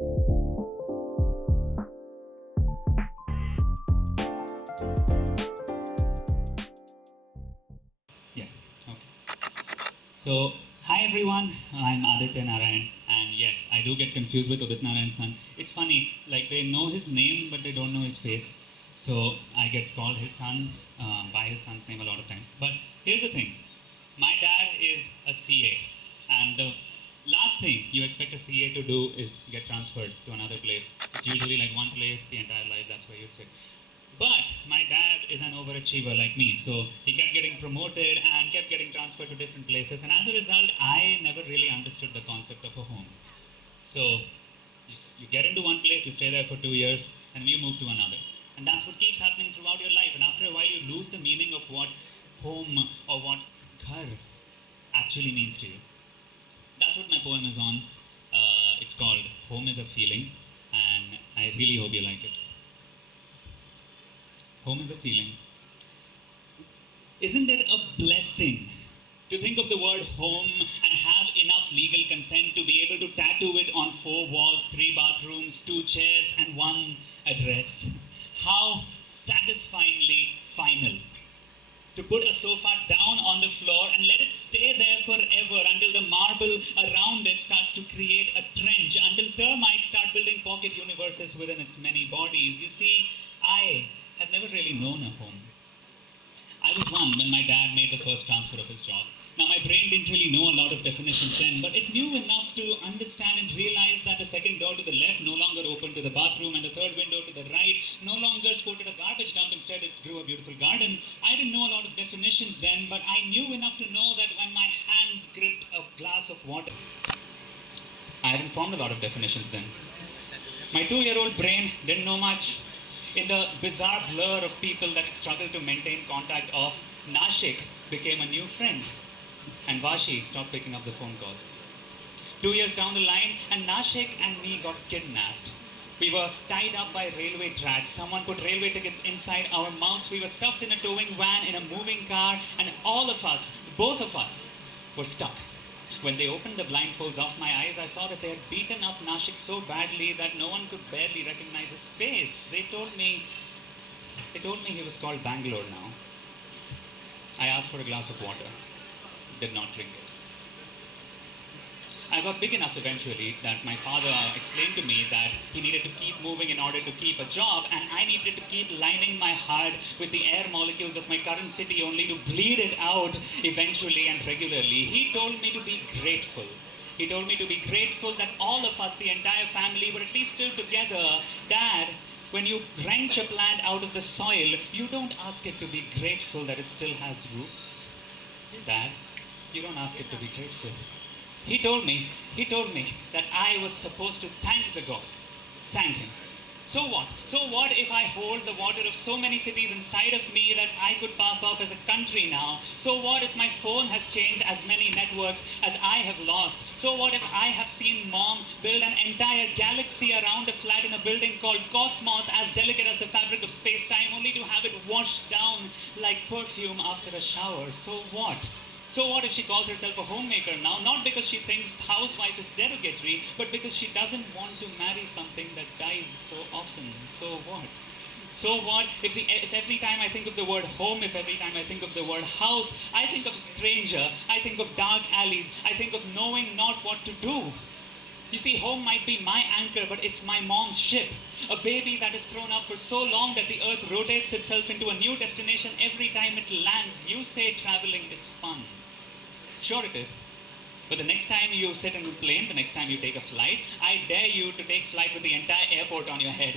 Yeah, okay. So, hi everyone, I'm Aditya Narayan, and yes, I do get confused with Udit Narayan's son. It's funny, like they know his name, but they don't know his face. So, I get called his son's, by his son's name a lot of times. But here's the thing, my dad is a CA, and the last thing you expect a CA to do is get transferred to another place. It's usually like one place the entire life, that's where you'd sit. But my dad is an overachiever like me, so he kept getting promoted and kept getting transferred to different places. And as a result, I never really understood the concept of a home. So you get into one place, you stay there for 2 years, and then you move to another. And that's what keeps happening throughout your life. And after a while, you lose the meaning of what home or what ghar actually means to you. That's what my poem is on. It's called Home is a Feeling, and I really hope you like it. Home is a feeling. Isn't it a blessing to think of the word home and have enough legal consent to be able to tattoo it on 4 walls, 3 bathrooms, 2 chairs, and 1 address? How satisfyingly final. To put a sofa down on the floor and let it stay there forever until the marble around it starts to create a trench, until termites start building pocket universes within its many bodies. You see, I have never really known a home. I was one when my dad made the first transfer of his job. Now, my brain didn't really know a lot of definitions then, but it knew enough to understand and realize that the second door to the left no longer opened to the bathroom, and the third window to the right no longer sported a garbage dump. Instead, it grew a beautiful garden. I didn't know a lot of definitions then, but I knew enough to know that when my hands gripped a glass of water, I hadn't formed a lot of definitions then. My 2-year-old brain didn't know much. In the bizarre blur of people that it struggled to maintain contact of, Nashik became a new friend, and Vashi stopped picking up the phone call. 2 years down the line, and Nashik and me got kidnapped. We were tied up by railway tracks. Someone put railway tickets inside our mouths. We were stuffed in a towing van in a moving car, and all of us, both of us, were stuck. When they opened the blindfolds off my eyes, I saw that they had beaten up Nashik so badly that no one could barely recognize his face. They told me he was called Bangalore now. I asked for a glass of water, did not drink it. I got big enough eventually that my father explained to me that he needed to keep moving in order to keep a job, and I needed to keep lining my heart with the air molecules of my current city only to bleed it out eventually and regularly. He told me to be grateful. He told me to be grateful that all of us, the entire family, were at least still together. Dad, when you wrench a plant out of the soil, you don't ask it to be grateful that it still has roots. Dad, you don't ask it to be grateful. He told me that I was supposed to thank the God. Thank him. So what? So what if I hold the water of so many cities inside of me that I could pass off as a country now? So what if my phone has changed as many networks as I have lost? So what if I have seen Mom build an entire galaxy around a flat in a building called Cosmos, as delicate as the fabric of space-time, only to have it washed down like perfume after a shower? So what? So what if she calls herself a homemaker now, not because she thinks housewife is derogatory, but because she doesn't want to marry something that dies so often? So what? So what if every time I think of the word home, if every time I think of the word house, I think of stranger, I think of dark alleys, I think of knowing not what to do? You see, home might be my anchor, but it's my mom's ship. A baby that is thrown up for so long that the earth rotates itself into a new destination every time it lands. You say traveling is fun. Sure it is. But the next time you sit in a plane, the next time you take a flight, I dare you to take flight with the entire airport on your head.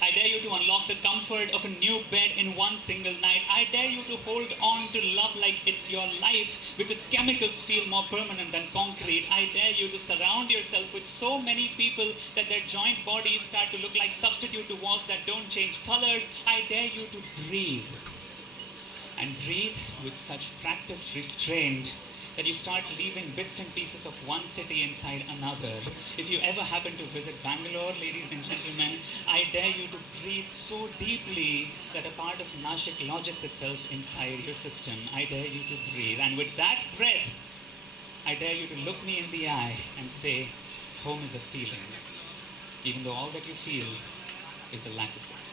I dare you to unlock the comfort of a new bed in one single night. I dare you to hold on to love like it's your life, because chemicals feel more permanent than concrete. I dare you to surround yourself with so many people that their joint bodies start to look like substitute to walls that don't change colors. I dare you to breathe. And breathe with such practiced restraint that you start leaving bits and pieces of one city inside another. If you ever happen to visit Bangalore, ladies and gentlemen, I dare you to breathe so deeply that a part of Nashik lodges itself inside your system. I dare you to breathe. And with that breath, I dare you to look me in the eye and say, home is a feeling. even though all that you feel is the lack of it.